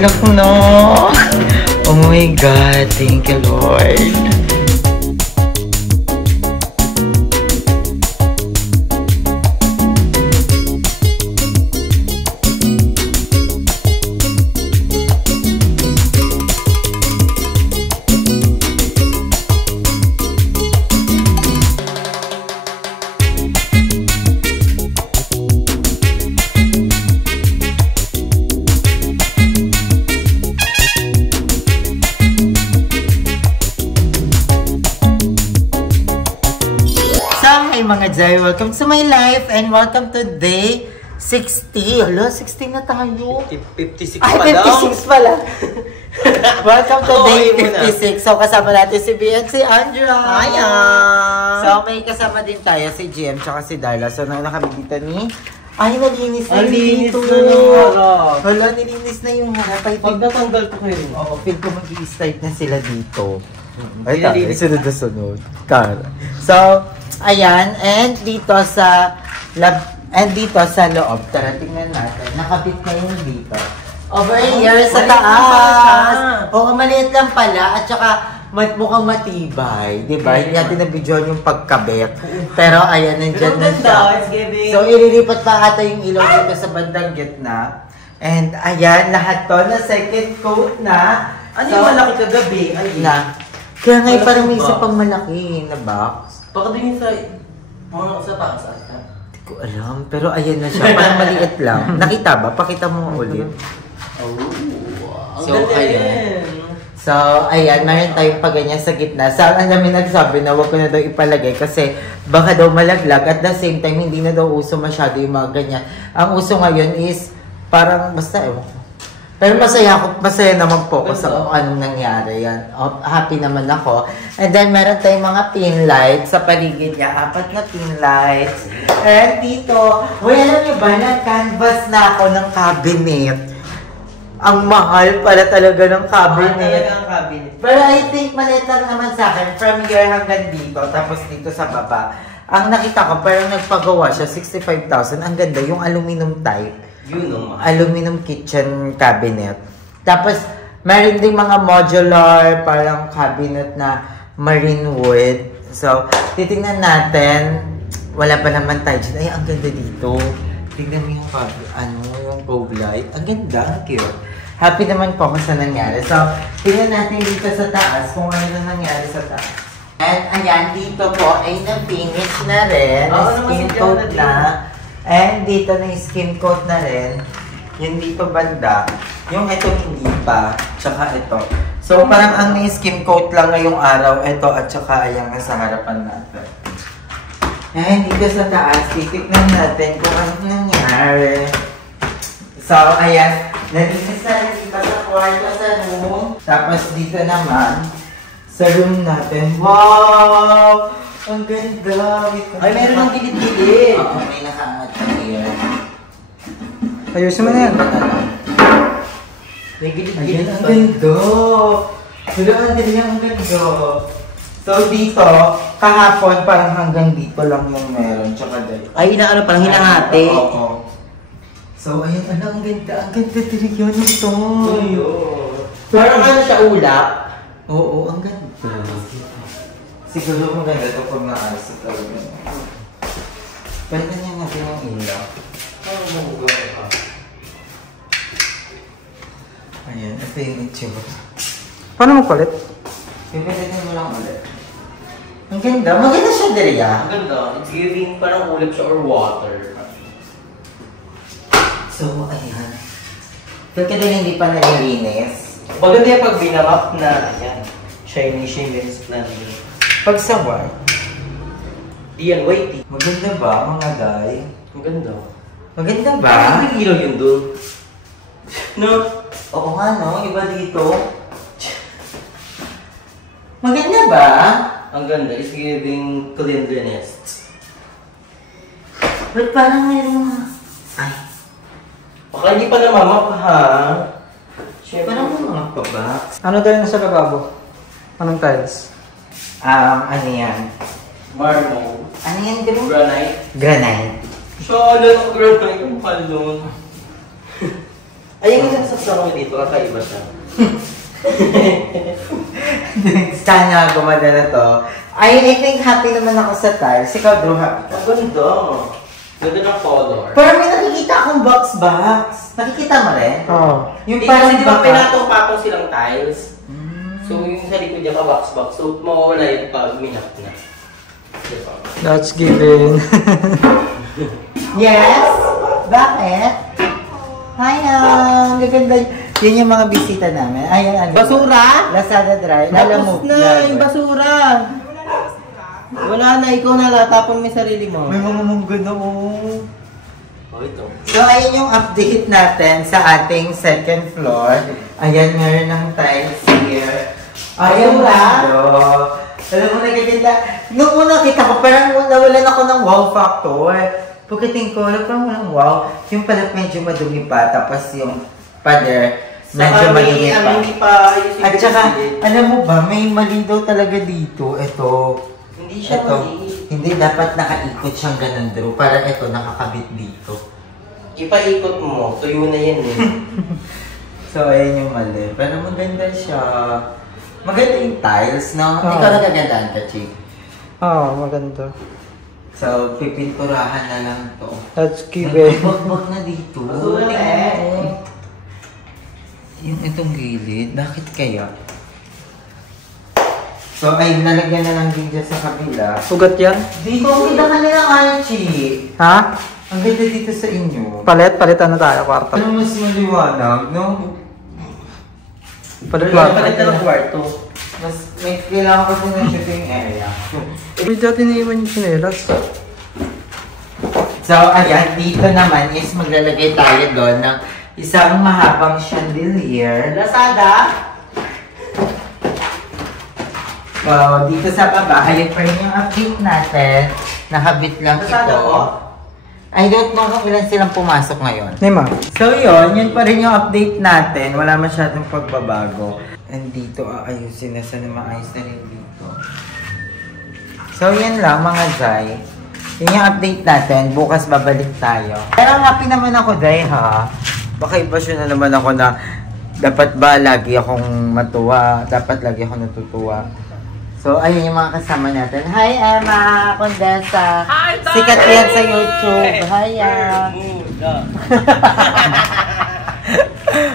look no. Oh my God, thank you, Lord. Mga Jai, welcome to my life and welcome to day 60. Hala, 60 na tayo. 56 pa lang. 56 pala. Welcome to day 56. So, kasama natin si B and si Andrea. Hiya! So, may kasama din tayo si GM tsaka si Darla. So, kami dito ni... Ay, nalinis na dito. Hala, nilinis na yung harap. Pag natanggal ko kayo. Oo, feel ko mag-i-start na sila dito. Ay, tayo. Sunod na sunod. So, ayan, and dito sa loob, tara tingnan natin, nakabit na yun dito. Over here sa taas. Oo, maliit lang pala, at saka mukhang matibay, di ba? Hindi natin na-videoan yung pagkabit. Pero ayan, nandyan na siya. So, ililipat pa ata yung ilaw dito sa bandang gitna. And ayan, lahat to na second coat na. Ano yung malaki kagabi? Kaya ngayon parang may isa pang malaki na box. Baka din sa taas ata. Hindi ko alam. Pero ayan na siya. Parang maliit lang. Nakita ba? Pakita mo ulit. Oh, so, ayan. So, ayan. Meron tayong paganyan sa gitna. Saan namin nagsabi na huwag ko na daw ipalagay kasi baka daw malaglag. At the same time, hindi na daw uso masyado yung mga ganyan. Ang uso ngayon is parang basta ewan ko. Pero masaya naman po ko sa kung anong nangyari yan. Happy naman ako. And then, meron tayong mga pin lights sa paligid niya. 4 na pin lights. And dito, alam niyo ba, nag-canvas na ako ng cabinet. Ang mahal pala talaga ng cabinet. Mahal talaga ang cabinet. Pero I think maliit lang naman sa akin. From here hanggang dito, tapos dito sa baba. Ang nakita ko, parang nagpagawa siya, 65,000. Ang ganda, yung aluminum type. Aluminum kitchen cabinet. Tapos, meron ding mga modular, parang cabinet na marine wood. So, titingnan natin. Wala pa naman tayo dyan. Ay, ang ganda dito. Tingnan mo yung yung Cove light. Ang ganda, ang cute. Happy naman po ako sa nangyari. So, tingnan natin dito sa taas kung ano na nangyari sa taas. And, ayan, dito po ay na-finish na rin. Skin coat na. And dito na yung skin coat na rin. Yung dito banda. Yung ito hindi pa. Tsaka ito. So parang ang skin coat lang ngayong araw. Ito at tsaka ayan sa harapan natin. And dito sa taas, titignan natin kung anong nangyari. So ayan. Nalinis na rin dito sa kwarto sa room. Tapos dito naman sa room natin. Wow! Ang ganda! Ay, meron ng gilid-gilid! Oo, may nakaangat na here. Ayusin mo na yan. May gilid-gilid. Ang ganda! Wala, ang ganda. So, dito, kahapon, parang hanggang dito lang yung meron. Tsaka dito. Ay, inaano parang hinahati. Oo. So, ayun, ang ganda. Ang ganda talaga nito. Parang ano siya, ulap? Oo, ang ganda. Siguro maganda ito pag maayos ito talaga. Pero ganyan natin yung ilaw. Ayan, ito yung itsura. Paano magpalit? Pipilitin mo lang ulit. Ang ganda. Maganda siya, Daria. Ang ganda. It's giving parang ulap siya or water. So, ayan. Pero kasi hindi pa nalilinis. Maganda yung pag binarap na, ayan, shiny splendid. Pag sa white. Di yan, whitey. Maganda ba, mga guy? Ang ganda. Maganda ba? Bakit yung ilaw yun doon? No? Oo nga, no? Iba dito. Maganda ba? Ang ganda. It's giving cleanliness. Ba't parang mayroong... Ay. Baka hindi pa namamap, ha? Parang may mga pa-box. Ano daw yung nasa lababo? Anong tiles? Ano yan? Marble. Ano yan, gano'n? Granite. Granite. Shala ng granite. Ang kalon. Ay, yung nasasama ko dito, kakaiba siya. Sana gumanda na to. I think happy naman ako sa tiles. Ikaw, Drew, happy ka? Ang ganda. Ganda ng color. Pero may nakikita akong box. Nakikita mo rin? Oo. Yung Kasi parang di ba baka. pinatong-patong silang tiles? So yung sa likod niya ka box. So mawawala yun pag minap na. Diba? That's given. Yes? Bakit? Hi, gaganda. Yun yung mga bisita namin. Ayan, ano? Basura? Lazada Dry. Tapos na yung basura. Wala na, ikaw na lang. Tapon mo yung sarili mo. May mga munggo na oh. Oh, ito. So, ayun yung update natin sa ating second floor. Ayan, meron ng tiles here. Ayan Basura? Alam mo, nagaganda. Nung una kita ko, parang nawalan ako ng wow factor. Pagdating ko, parang walang wow. Yung pala medyo madumi pa, tapos yung pader, medyo madumi pa. Hindi pa ayusin. At saka, alam mo ba, may mali daw talaga dito. Ito. Hindi siya Ito. mali. Hindi, dapat nakaikot siyang ganun, Drew. Para ito, nakakabit dito. Ipaikot mo, tuyo na yan eh. So, ayan yung mali. Pero maganda siya. Maganda yung tiles, no? Oo. Ikaw nagagandaan ka, Chick. Oo, maganda. So, pipinturahan na lang to. That's given. Nagbag na dito. Basura na eh. Yung itong gilid, bakit kaya? So, ay, nalagyan na lang din dyan sa kabila. Sugat yan? Dito, ang ganda ka nila, Archie. Ha? Ang ganda dito sa inyo. Palitan na tayo, kwarto. Ano mas maliwanag, no? Palit Palit na ng kwarto. Mas may kailangan ko din ng shooting area. Hindi dati naiwan yung chinelas. So, ayan, dito naman is maglalagay tayo doon ng isang mahabang chandelier. Lazada? So, dito sa baba, ayun pa rin yung update natin. Nakabit lang Lazada ito. po? I don't know kung ilan silang pumasok ngayon. Nima. So yun pa rin yung update natin. Wala masyadong pagbabago. And dito, aayusin na sana maayos na rin dito. So yan lang mga Zay. Yun yung update natin. Bukas babalik tayo. Pero happy naman ako, Zay, ha? Baka ibasyon na naman ako na dapat ba lagi akong matuwa? Dapat lagi akong natutuwa. So, ayun yung mga kasama natin. Hi, Emma! Condesa! Hi, Darla! Sikat yan sa YouTube. Hi,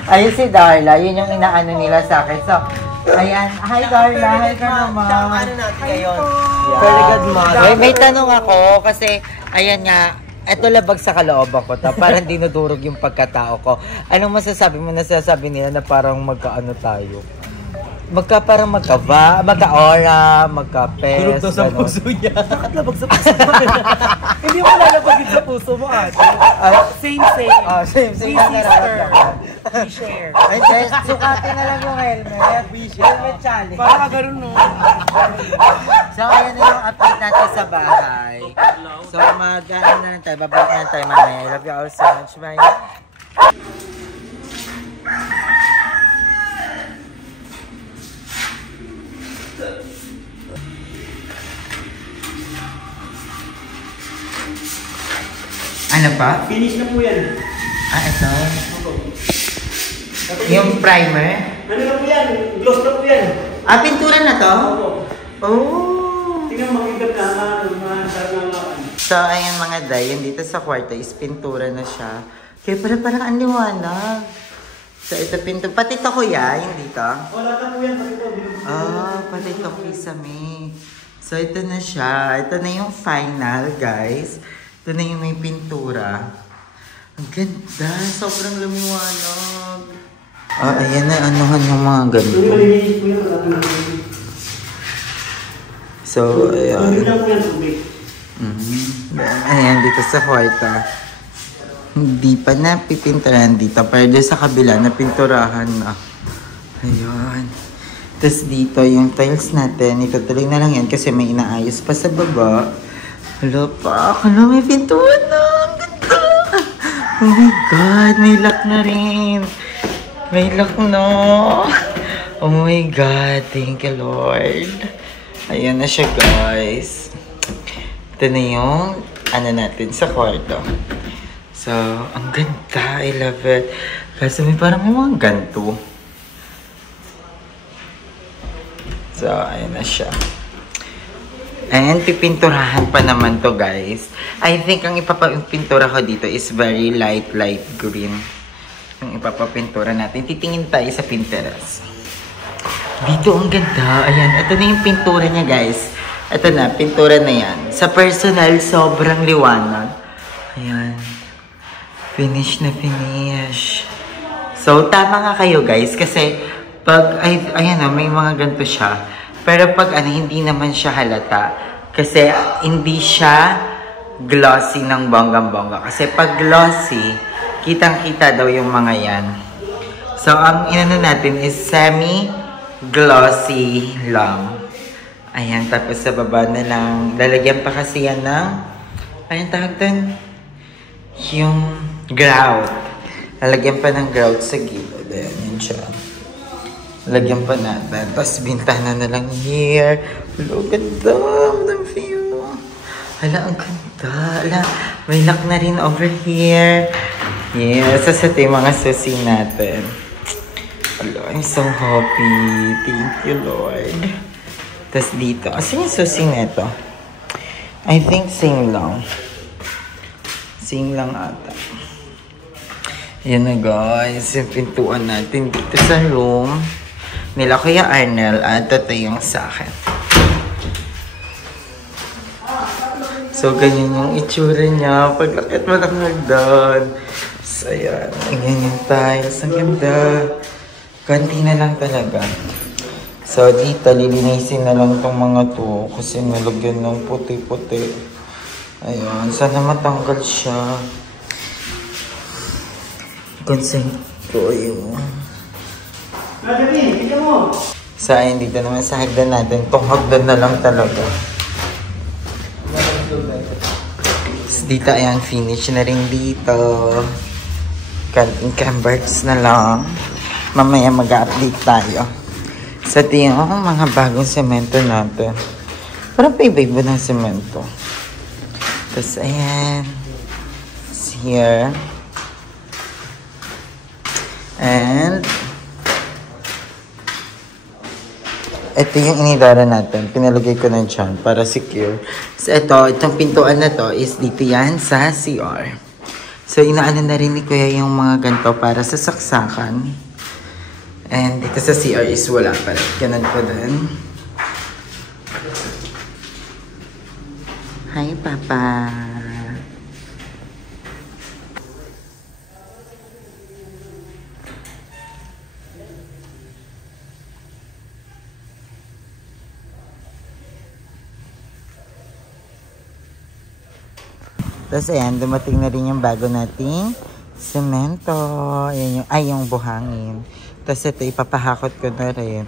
Ayun si Darla. Yun yung inaano nila sa akin. So, ayan. Hi, Darla. Hi ka naman. Ano natin ngayon? Very good morning. May tanong ako kasi, ayan nga, eto labag sa kalooban ko. Parang dinudurog yung pagkatao ko. Anong masasabi mo? Nasasabi nila na parang magkaano tayo? Parang magka-aura, magka-pes, Durog daw sa gano'n. puso niya. Bakit labag sa puso mo? Hindi mo lalabagin sa puso mo, ate. Same. Same. We sister. We share. Ay, guys, sukatin na lang yung helmet. Helmet challenge. Parang ganun, no? So, ayan na yung update natin sa bahay. So, mag-ano na lang tayo. Babalik na lang tayo mamaya. I love you all so much. Bye. Ano pa? Finish na po yan. Ito. Yung primer. Ano na po yan? Gloss na po yan. Pintura na to? Opo. Oh. Tingnan makikita na mga So, ayan mga day, yun dito sa kwarto is pintura na siya. Kaya pala parang ang liwanag. So, ito pintura. Pati ito kuya, yung dito. Wala na po yan. Pati ito kisame. So, ito na siya. Ito na yung final, guys. Ito na yung may pintura. Ang ganda. Sobrang lumiwanag. Ayan na. Anuhan yung mga ganito. So, ayan. Ayan, dito sa kwarta. Hindi pa na pipinturahan dito. Pero doon sa kabila, napinturahan na. Ayan. Tapos dito, yung tiles natin, itutuloy na lang yan kasi may inaayos pa sa baba. Hala pa, akala may pintuan na. Ang ganda. Oh my God, may lock na rin. May lock na. Oh my God, thank you Lord. Ayan na siya guys. Ito na yung ano natin sa kwarto. So, ang ganda. I love it. Kasi may parang may mga ganto. So, ayun na siya. And pipinturahan pa naman to, guys. I think ang ipapapintura ko dito is very light green. Yung ipapapintura natin. Titingin tayo sa Pinterest. Dito ang ganda. Ayan, ito na yung pintura niya, guys. Ito na, pintura na yan. Sa personal, sobrang liwanag. Ayan. Finish na finish. So, tama nga kayo, guys. Kasi, pag, ayan na, may mga ganito siya. Pero pag hindi naman siya halata. Kasi, hindi siya glossy ng bonggang-bongga. Kasi pag glossy, kitang-kita daw yung mga yan. So, ang inano natin is semi-glossy lang. Ayan, tapos sa baba na lang. Lalagyan pa kasi yan ng, ayun tawag doon, yung grout. Lalagyan pa ng grout sa gilid. Ayan, yun siya. Lagyan pa natin. Tapos bintana na lang here. Hello, ganda. Madam view. Hala, ang ganda. Hala, may lock na rin over here. Yes, so ito yung mga susi natin. Hala, I'm so happy. Thank you, Lord. Tapos dito. Asan yung susi na ito? I think sing lang. Sing lang ata. Yan na guys, yung pintuan natin dito sa room nila Kuya Arnel at ito yung sa akin. So, ganyan yung itsura niya. Paglakit mo lang nagdaan. So, ayan. Ayan yung tiles. Ang ganda. Kanti na lang talaga. So, dito, lilinisin na lang itong mga to kasi nalagyan ng puti-puti. Ayan. Sana matanggal siya. Consent ko yung... So, ayun, dito naman sa hagdan natin. Itong hagdan na lang talaga. So, dito, ayan, finish na rin dito. Kanting camberts na lang. Mamaya mag-update tayo. So, ito yung mga bagong semento natin. Parang paiba-iba ng semento. Tapos, ayan. It's here. And ito yung inidara natin. Pinalagay ko na dyan para secure. So itong pintuan na to is dito yan sa CR. So inaano na rin ni Kuya yung mga ganito para sa saksakan. And dito sa CR is wala pa. Ganun po din. Hi, Papa. Tapos ayan, dumating na rin yung bago nating semento. Ayan yung buhangin. Tapos ito, ipapahakot ko na rin.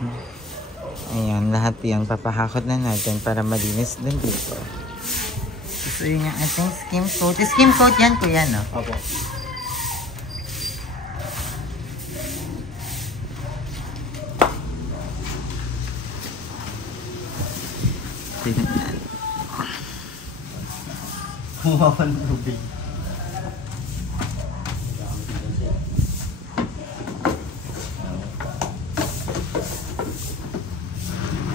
Ayan, lahat yan. Papahakot na natin para malinis din dito. So yun yung ating skim coat. Skim coat yan, Kuya, no? Opo. Tingnan. Huwawan tubig.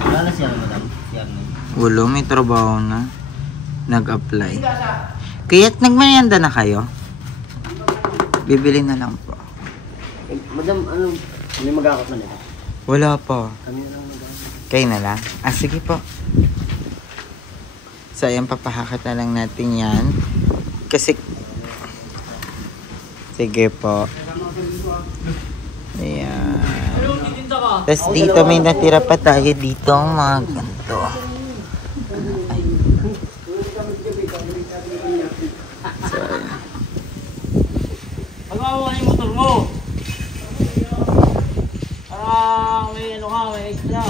Wala na siya, madam. Wala, may trabaho na. Nag-apply. Kaya't nagmerienda na kayo? Bibili na lang po. Madam, ano, may mag-akot na nito? Wala po. Kami na lang mag-akot. Kayo na lang? Ah, sige po. So, ayan, papahakat na lang natin yan. Kasi... Sige po. Ayan. Tapos dito may natira pa tayo dito mga ganito. So, ayan. Pag-awa yung motor mo. Para may ano ka, may extra.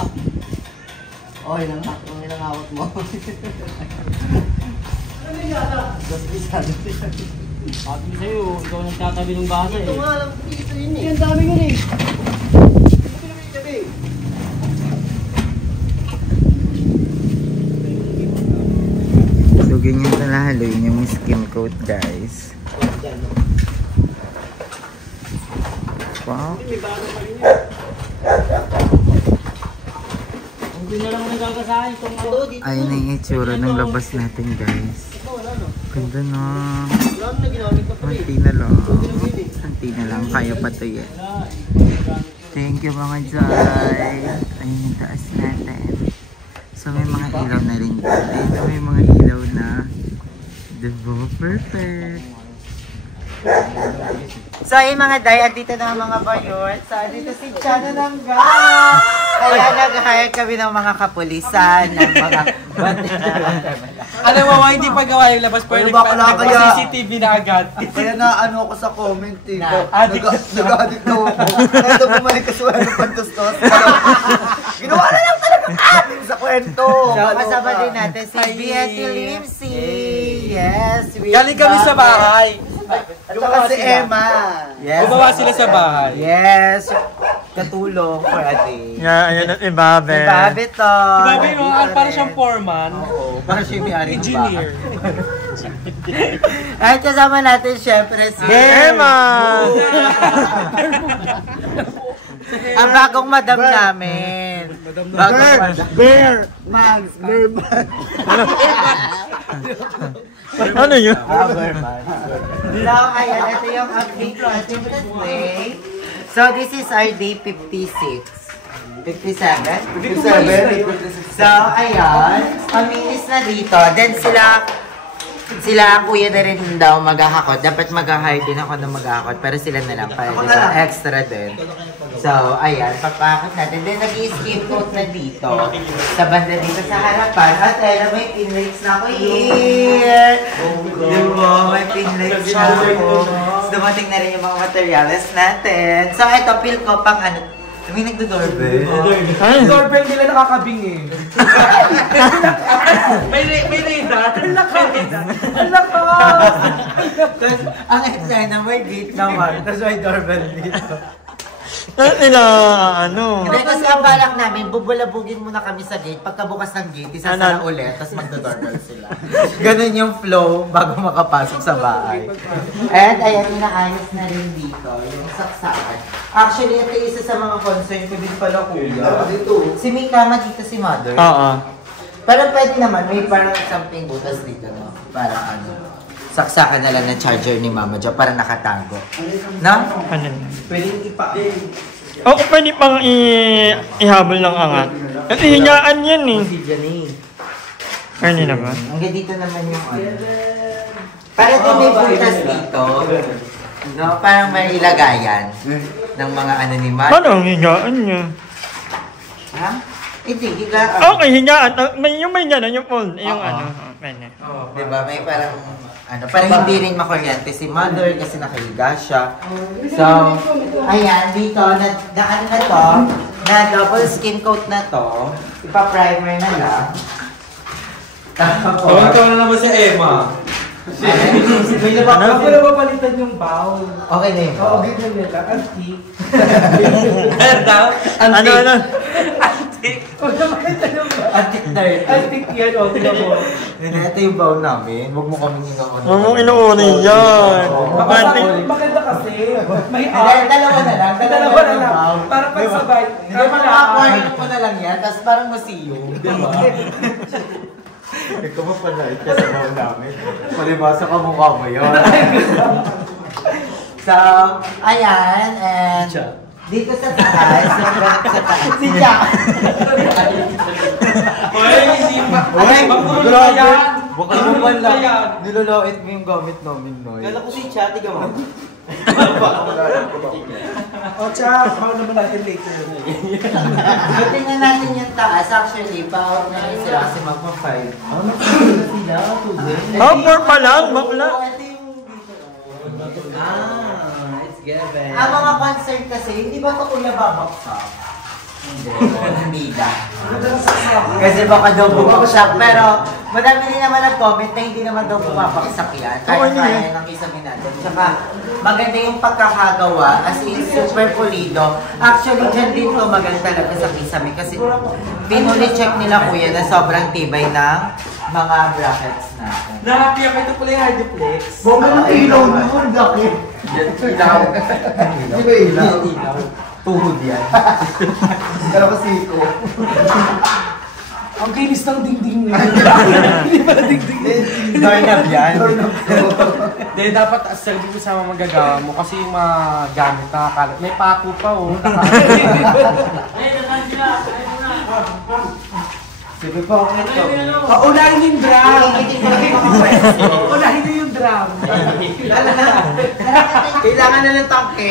Okay lang ha, kung ilang awat mo. Sabi sa'yo, ikaw nagtatabi ng basa eh. Ito nga lang, ito yun eh. Ang dami yun eh. So, ganyan pala haluin yung skim coat, guys. pa. Hindi na lang nagkakasahin itong ano dito. Ayun na yung itsura ng labas natin, guys. Ganda na. Hanti na lang. Hanti na lang. Kaya pa to yan. Thank you mga Jai. Ayun yung taas natin. So may mga ilaw na rin dito. Ayun, may mga ilaw na. Diba? Perfect. So ayun mga Day, andito na mga bayon. So andito si Chana ng Kaya nag-hire kami ng mga kapulisan, ng mga Alam mo, hindi pa gawa yung labas, pero CCTV na agad. Kaya na ano ako sa comment eh. Addict Nag-addict daw ako. Kaya daw bumalik ka sa ano pantustos. Ginawa na lang talaga addict sa kwento. So kasama din natin si Betty Limsy. Yes. Galing kami sa bahay. At saka si Emma. Yes. Gumawa sila sa bahay. Yes. Katulong for a day. Yeah, ayan at Ibabe. Ibabe to. Ibabe yung parang siyang foreman. Oo. Parang siya may ari Engineer. At kasama natin syempre si Emma! ang bagong madam namin. Bagong madam. Bear! Mags! Bearman! Ano yun? So, ayan, ito yung update ko at yung way. So, this is our day 56. 57? 57? So, ayan, paminis na dito. Then sila kuya na rin daw maghahakot. Dapat mag-hire din ako na maghahakot. Pero sila na lang para dito. Extra din. So, ayan, papakot natin. Then, nag-i-skim coat na dito. Sa banda dito sa harapan. At ayan, may pinlights na ako here. Diba? May pinlights na ako. So, dumating na rin yung mga materials natin. So, ito, feel ko pang ano. May nagdo-doorbell. Doorbell nila nakakabing eh. may radar. Ang lakas. Ang lakas. Tapos, ang eksena, may gate naman. Tapos may doorbell dito. Ano? Hindi, kasi ang balak namin, bubulabugin muna kami sa gate. Pagkabukas ng gate, isasara ulit, tapos magdo-doorbell sila. Ganun yung flow bago makapasok sa bahay. And ayan, inaayos na rin dito, yung saksakan. Actually, ito isa sa mga concern ko din pala, kuya. Si may kama dito si mother. Oo. Pero pwede naman, may parang something butas dito, no? Para ano, saksakan na lang ng charger ni Mama Jo para nakatago. No? Ano? Pwede ipa... Oo, pwede pang ihabol ng angat. Kasi hinyaan yan eh. Si Janine. Ano naman? Hanggang dito naman yung ano. Para din may butas dito. No? Parang may ilagayan ng mga ano ni Mama. Paano ang hinyaan niya? Ha? Hindi, higaan. Okay, hinyaan. Yung may gano'n, yung fold. Yung ano. Pwede. Diba? May parang ano, para hindi rin makuryente si mother kasi nakahiga siya. So, ayan, dito, na ano na to, na double skin coat na to, ipa-primer na lang. Tapos, Ikaw na naman si Emma. may labang Ako na papalitan yung bowl. Okay na yun. Oo, ganyan nila. Antique. Ano? Antik na rin. Antique yan, o. Tingnan mo. Ito yung bowl namin. Huwag mo kaming inuunin. Huwag mong inuuni yan. Maganda kasi. May Hindi, dalawa na lang. Dalawa na lang. bowl. Para pagsabay. Hindi, mga mo na lang yan. Tapos parang masiyo. Diba? Ikaw mo pala, ka sa bowl namin. Palibasa ka mukha mo yun. So, ayan, and dito sa taas, yung ganito sa taas. Si Jack! Uy, grabe! Baka mo pala, nilalait mo yung gamit namin, Noy. Kala ko si Chatty ka mo. O, Chap, baka naman natin later. Tingnan natin yung taas. Actually, pa-out na rin sila kasi magpa-5. Sila, Oh, 4 pa lang, bakla. Ito yung dito. It's given. Ang mga concert kasi, hindi ba ito kuya babaksak? Hindi na. Kasi baka daw bumagsak. Pero madami rin naman nag-comment na hindi naman daw bumabagsak yan. Kaya ng isabi natin. Tsaka maganda yung pagkakagawa as in super pulido. Actually, dyan din to maganda talaga sa kisame. Kasi pinuli-check nila kuya na sobrang tibay ng mga brackets na. Na-happy ako ito pala yung hydroplex. Bongga ng ilaw nun, bakit? Ilaw. Di ba ilaw? Tuhod yan. Pero kasi ko. Ang kinis ng dingding na yun. Hindi pala dingding. Doorknob yan. Dahil dapat asal dito sa mga magagawa mo kasi yung mga gamit nakakalat. May pato pa oh. Sige po, ito. Paunahin yung drum. Unahin niyo yung drum. Kailangan na ng tangke.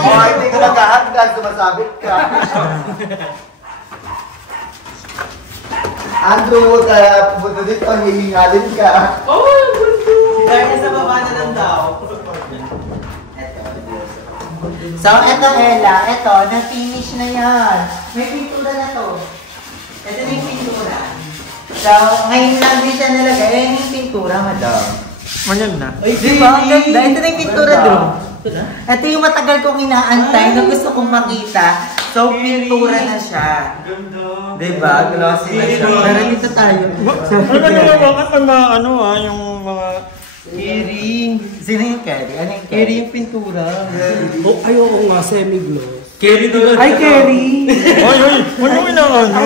O, hindi ka nag-ahagdan, sumasabit ka. Andrew, kaya pumunta dito, hihingalin ka. Dahil sa baba na lang daw. So, eto Ella, eto, na-finish na yan. May pintura na to. Ito na yung pintura. So, ngayon lang din siya nalagay. Ayan yung pintura, madam. Maganda. Diba? Ang ganda. Ito na yung pintura, Drew. Ito yung matagal kong inaantay na gusto kong makita. So, pintura na siya. Diba? Glossy na siya. Pero dito tayo. Ano yung mga ano yung mga... Kerry. Sino yung Kerry? Ano yung Kerry Kerry? yung pintura. Oh, ayoko nga, semi-gloss. Kerry doon. Ay, Kerry! Oy, ano yung inaano?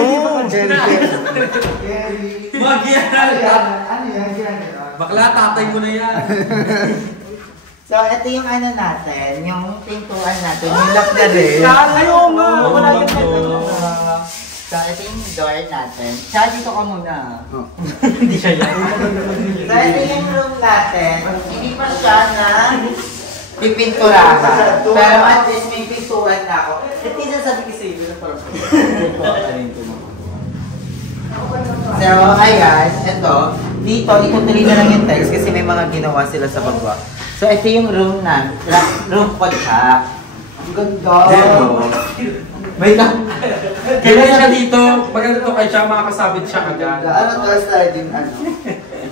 Magyara. Ano yan? Ginagawa. Bakla, tatay mo na yan. So, ito yung ano natin, yung pintuan natin, yung lock na rin. Ayaw nga! Wala yung So, ito yung door natin. Siya, dito ka muna. Hindi siya yan. So, ito yung room natin. Hindi pa siya na pipinturahan. Pero at least may pinturan na ako. Ito yung sasabi ko sa iyo na parang So, ayan, ito. Dito, itutuloy na lang yung tiles kasi may mga ginawa sila sa baba. So, ito yung room na, room ko siya. Ang ganda. Wait lang. Kailan siya dito? Maganda to kay siya, makakasabit siya agad. Ano to, sliding ano?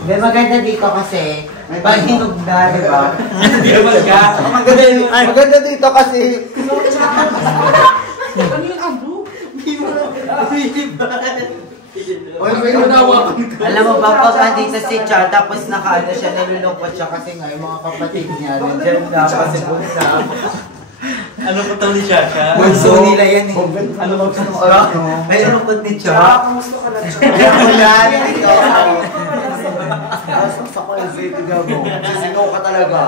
May maganda dito kasi, pag hinog na, di ba? Hindi naman ka. Maganda dito kasi... Ano yung Andrew? Oy, may unawa. Alam mo ba, pag andito si Cha, tapos nakaano siya, nalulungkot siya kasi nga yung mga kapatid niya, nandiyan na kasi bunsa. Ano po tawag ni Shasha? Bunso nila yan eh. Ano ba gusto mong oras no? May lungkot ni Cha, Cha. kamusta ka na, Cha? Wala, dito. Sa ko yung city mo. Sisigaw ka talaga.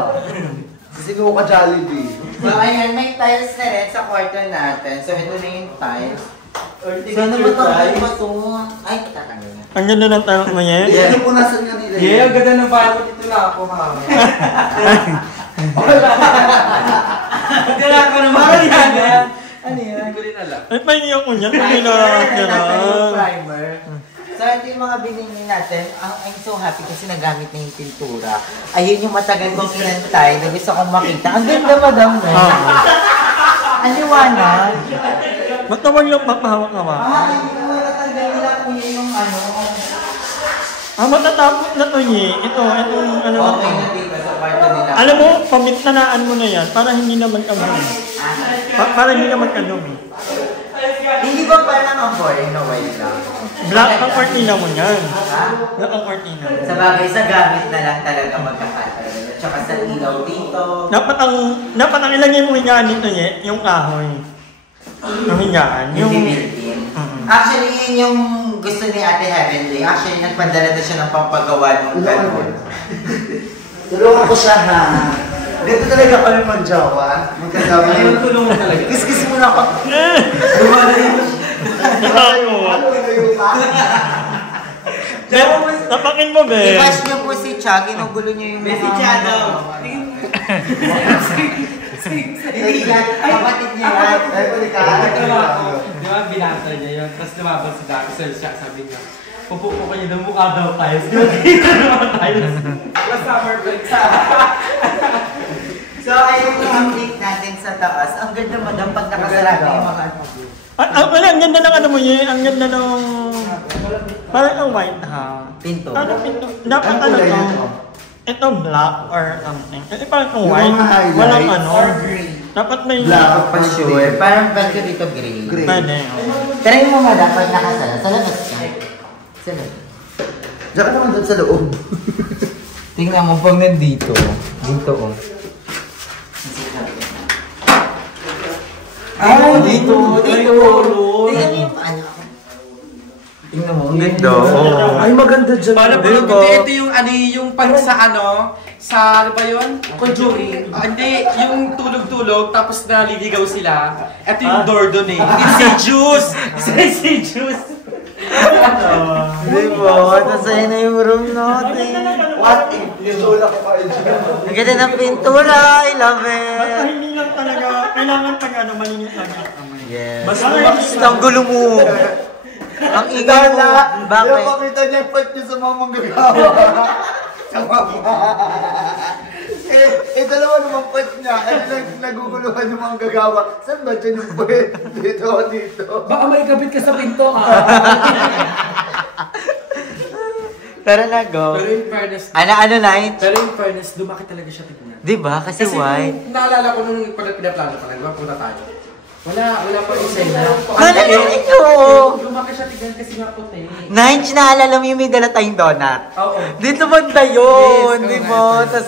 Sisigaw ka Jollibee. So ayan, may tiles na rin sa kwarto natin. So ito na yung tiles. So naman ito, ay, tatanggal na. Ang ganda ng tanong mo yan. Ano po nasan nga nila? Yeah, ang ganda ng bahay mo dito na ako, mama. Kailangan ko naman yan. Ano yan? Hindi ko rin alam. Ay, pahingi ako niyan. Ang Primer, ganda. natin yung primer. So ito yung mga binili natin. I'm so happy kasi nagamit na yung pintura. Ayun yung matagal kong inantay na gusto kong makita. Ang ganda, madam. Ang liwanag. Ba't naman yung papahawak ka ba? Yung natanggal nila kuya yung ano. Matatapos na to ito, itong ano na Okay to. na dito sa kwarto nila. Alam mo, pamitnanaan mo na yan para hindi naman kadumi. Para hindi naman kadumi. Hindi ba parang ang boring na white lang? Black ang cortina mo yan. Ha? Black ang cortina mo. Sa bagay, sa gamit na lang talaga magkakataon. At saka sa ilaw dito. Dapat ang ilagay mo hingaan dito yung kahoy. Yung hingaan. Yung built-in. Actually, yun yung gusto ni Ate Heavenly. Actually, nagpadala na siya ng pampagawa ng gano'n. Tulungan ko siya ha. Dito talaga kami mag-jawa. Magkasama Ayaw yun. tulong mo talaga. Kiss-kiss mo na ako. Ano? Ano yung pa? Tapakin mo, be. I-bash niyo po si Cha, ginugulo niyo yung Si Cha daw. Hindi yan, kapatid niya yan. Ay, balik ka. Di ba, binasa niya yun. Tapos lumabas si Daki siya, sabi niya, pupo kayo ng mukha daw tayo. Di ba, dito naman tayo. Last summer break sa... So, ayun yung update natin sa taas. Ang ganda, madam, pag nakasarap yung mga ano. Ang ganda ng ano mo yun. Ang ganda ng... Parang ang white ha. Pinto. Ano pinto? Dapat ano to? Ito black or something. Eh, parang itong Yung white. mga highlights. Walang ano. Or green. Dapat may... Black. Pa sure. Parang bento dito green. Green. Pwede. Try mo madam pag nakasara. Sa labas ka. Sa labas. Saka naman doon sa loob. Tingnan mo pag nandito. Dito, oh. Ay, dito. Tingnan mo yung ano. Tingnan mo, ang ganda. Ay, maganda dyan. Paano po ito yung yung pag sa sa ano ba yun? Conjuring. Hindi, yung tulog-tulog tapos naliligaw sila. Ito yung door doon eh. Insidious! Insidious! Di ba? Tapos ayun na yung room natin. What if? Lisula ko kayo dyan. Ang ganda ng pintura. I love it. Hindi lang talaga, kailangan pag malinis lang ang kamay. Yes. Basta Ang gulo mo. Ang ingay mo. Bakit? Yung pakita niya yung part niya sa mga manggagawa. Sa mga. Dalawa namang part niya. Naguguluhan yung mga gagawa. Saan ba dyan yung part? Dito. Baka may kabit ka sa pinto ka. Pero na-go. Pero in fairness, Ano, Night? lumaki talaga siya tignan. Diba? Kasi why? Kung naalala ko nung pinaplano pa lang, punta tayo. Wala pa yung na. Nalalamin nyo! Lumaki siya tignan kasi nga puti. Night, naalala mo yung may dala tayong donut? Oo. Dito banda yun, Yes, di oo ba? nga.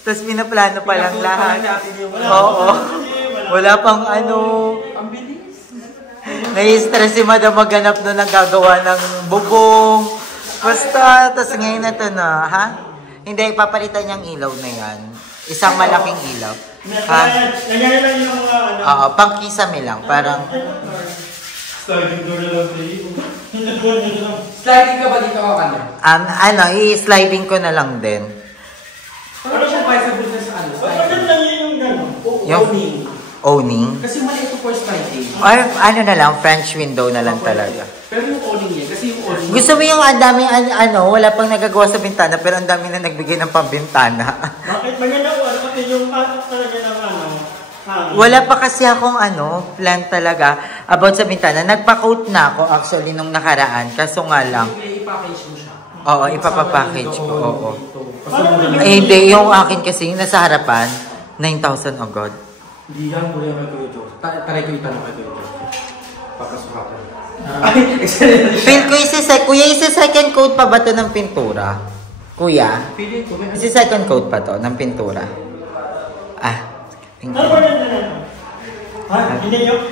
Tapos pinaplano pa lang lahat. natin yung Oo. Wala pang ano. Ang bilis. Nai-stress si Madam maghanap doon ng gagawa ng bubong. Basta, tapos ngayon na to na, ha? Hindi, papalitan niyang ilaw na yan. Isang malaking ilaw. Ha? Nangyari lang yung mga ano. Oo, pang kisame lang. Parang, Sliding door na lang tayo. Sliding ka ba dito o ano? i-sliding ko na lang din. Ano siya visible na sa ano? Bakit lang yun yung gano'n? Yung owning. Kasi mali ito for sliding. Or ano na lang, French window na lang talaga. Pero yung owning niya, kasi yung owning Gusto mo yung ang dami, wala pang nagagawa sa bintana, pero ang dami na nagbigay ng pambintana. Bakit maganda ko? Ano kasi yung talaga ng ano? Wala pa kasi akong plan talaga about sa bintana. Nagpa-coat na ako actually nung nakaraan, kaso nga lang. i-package mo siya. Oo, ipapapackage ko, oo. Hindi, yung akin kasi, yung nasa harapan, 9,000 agad. Hindi yan, muli ako kay Kuya Joe. Taray ko itanong kay Kuya Joe. Papasok ako. Feel ko kuya, second coat pa ba to ng pintura? Kuya, Pili ko. second coat pa to ng pintura? Ah, thank Ano you. ba yun? Hindi yung